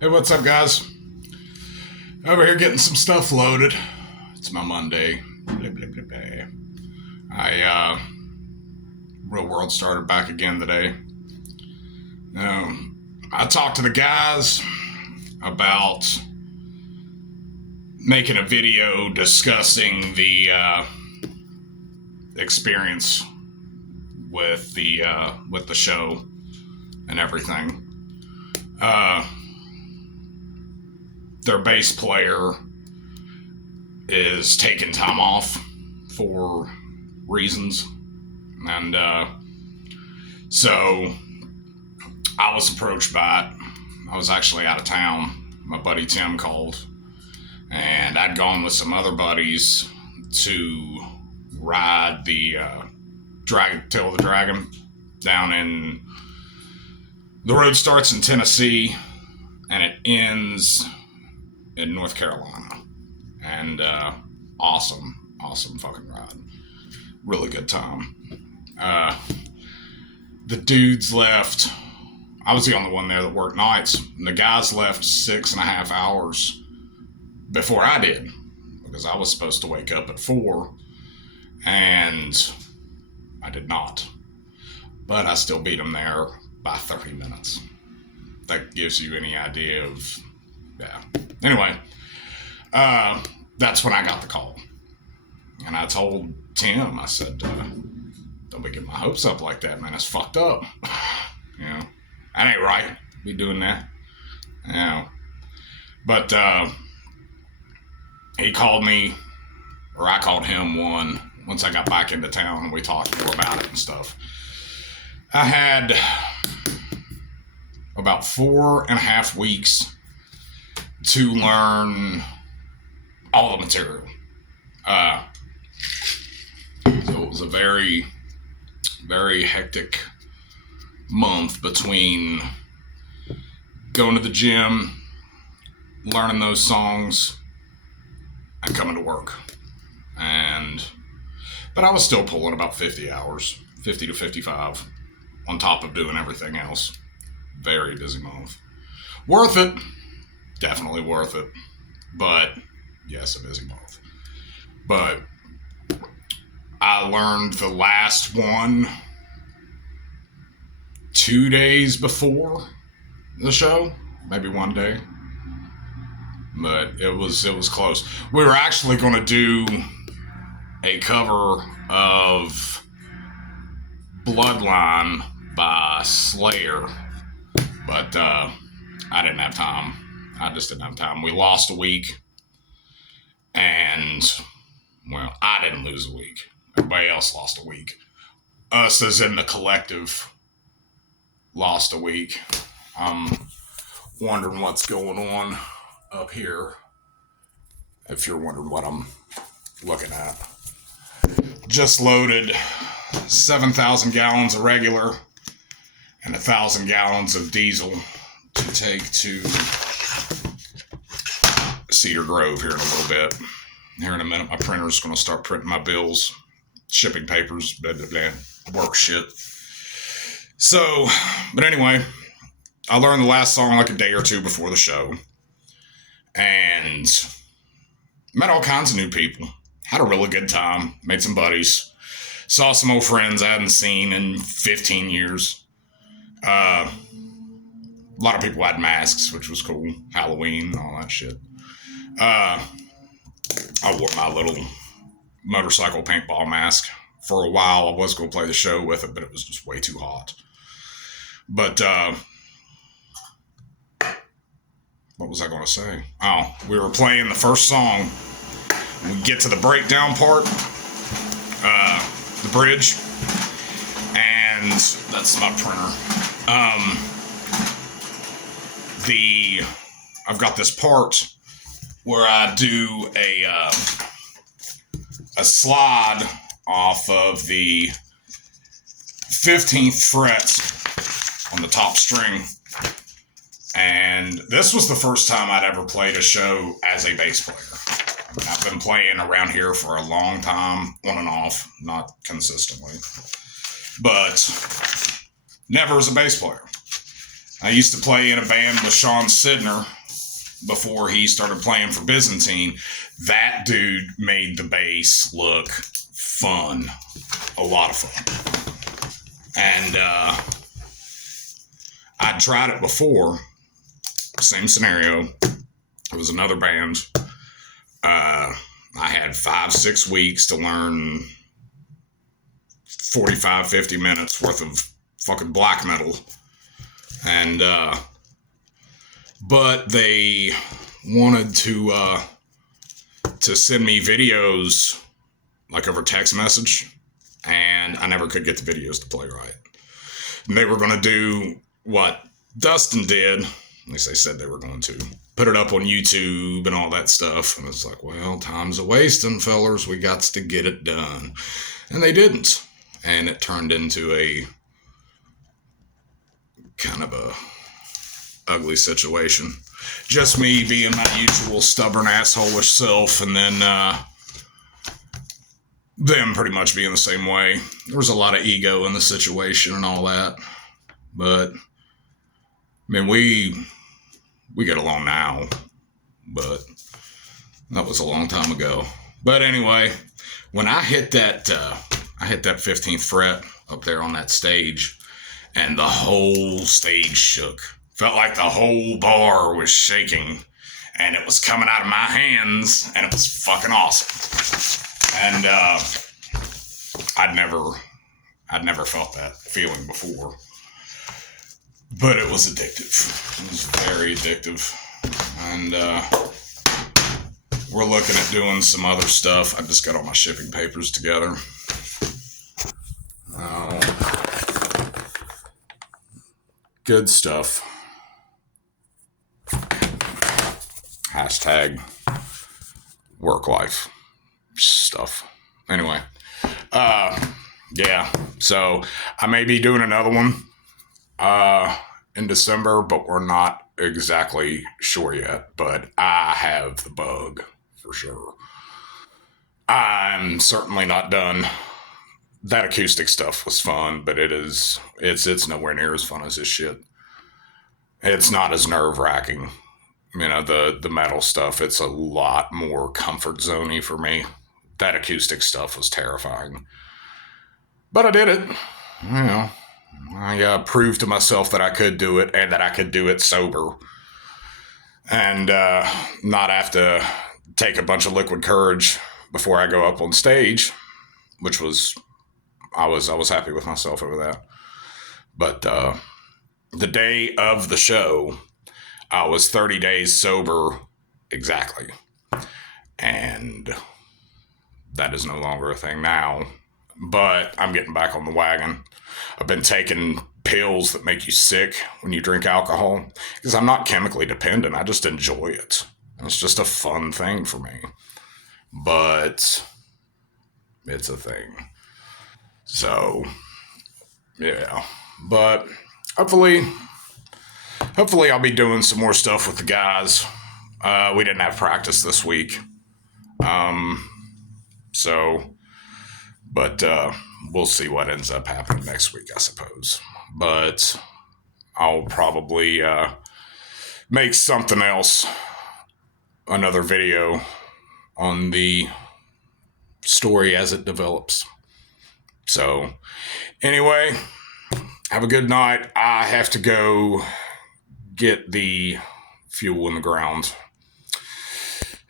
Hey, what's up, guys? Over here getting some stuff loaded. It's my Monday. Blah, blah, blah, blah. Real world started back again today. I talked to the guys about making a video discussing the experience with the show and everything. Their bass player is taking time off for reasons, and so I was approached by it. I was actually out of town. My buddy Tim called, and I'd gone with some other buddies to ride the Tail of the Dragon down in. The road starts in Tennessee and it ends in North Carolina. And awesome fucking ride. Really good time. The dudes left. I was the only one there that worked nights. And the guys left 6.5 hours before I did, because I was supposed to wake up at 4, and I did not. But I still beat them there by 30 minutes. That gives you any idea of, yeah. Anyway, that's when I got the call. And I told Tim, I said, don't be getting my hopes up like that, man. It's fucked up. You know, that ain't right. Be doing that. You know. But he called me, or I called him once I got back into town and we talked more about it and stuff. I had about 4.5 weeks to learn all the material. So it was a very, very hectic month between going to the gym, learning those songs, and coming to work. But I was still pulling about 50 hours, 50 to 55, on top of doing everything else. Very busy month. Worth it. Definitely worth it. But, yes, a busy month. But I learned the last one 2 days before the show. Maybe 1 day. But it was close. We were actually going to do a cover of Bloodline by Slayer. But I didn't have time. I just didn't have time. We lost a week. And, well, I didn't lose a week. Everybody else lost a week. Us, as in the collective, lost a week. I'm wondering what's going on up here. If you're wondering what I'm looking at. Just loaded 7,000 gallons of regular and 1,000 gallons of diesel to take to Cedar Grove here in a little bit. Here in a minute, my printer's going to start printing my bills, shipping papers, blah, blah, blah, work shit. So, but anyway, I learned the last song like a day or two before the show. And met all kinds of new people. Had a really good time. Made some buddies. Saw some old friends I hadn't seen in 15 years. A lot of people had masks, which was cool. Halloween and all that shit. I wore my little motorcycle paintball mask. For a while, I was going to play the show with it, but it was just way too hot. But, what was I going to say? Oh, we were playing the first song. We get to the breakdown part, the bridge, and that's my printer. I've got this part where I do a slide off of the 15th fret on the top string. And this was the first time I'd ever played a show as a bass player. I've been playing around here for a long time, on and off, not consistently, but never as a bass player. I used to play in a band with Sean Sidner before he started playing for Byzantine. That dude made the bass look fun. A lot of fun. And I'd tried it before. Same scenario. It was another band. I had 5-6 weeks to learn 45, 50 minutes worth of fucking black metal. And, but they wanted to send me videos like over text message, and I never could get the videos to play right. And they were going to do what Dustin did, at least they said they were going to, put it up on YouTube and all that stuff. And it's like, well, time's a wasting, fellers. We got to get it done. And they didn't. And it turned into a kind of a ugly situation. Just me being my usual stubborn asshole-ish self, and then them pretty much being the same way. There was a lot of ego in the situation and all that. But, I mean, we get along now, but that was a long time ago. But anyway, when I hit that 15th fret up there on that stage, and the whole stage shook. Felt like the whole bar was shaking, and it was coming out of my hands, and it was fucking awesome. And I'd never felt that feeling before. But it was addictive. It was very addictive. And we're looking at doing some other stuff. I just got all my shipping papers together. Good stuff. Hashtag work life stuff. Anyway. Yeah. So I may be doing another one in December, but we're not exactly sure yet. But I have the bug for sure. I'm certainly not done. That acoustic stuff was fun, but it's nowhere near as fun as this shit. It's not as nerve-wracking. You know, the metal stuff, it's a lot more comfort zone-y for me. That acoustic stuff was terrifying. But I did it. You know, I proved to myself that I could do it, and that I could do it sober. And not have to take a bunch of liquid courage before I go up on stage, which was... I was happy with myself over that. But the day of the show, I was 30 days sober exactly. And that is no longer a thing now. But I'm getting back on the wagon. I've been taking pills that make you sick when you drink alcohol, because I'm not chemically dependent. I just enjoy it. It's just a fun thing for me. But it's a thing. So, yeah. But hopefully I'll be doing some more stuff with the guys. We didn't have practice this week. But we'll see what ends up happening next week, I suppose. But I'll probably make something else, another video on the story as it develops. So, anyway, have a good night. I have to go get the fuel in the ground.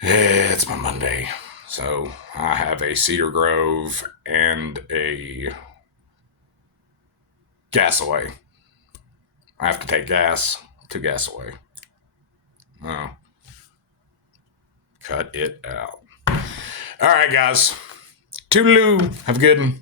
It's my Monday. So, I have a Cedar Grove and a Gasaway. I have to take gas to Gasaway. Oh. Cut it out. All right, guys. Toodaloo. Have a good one.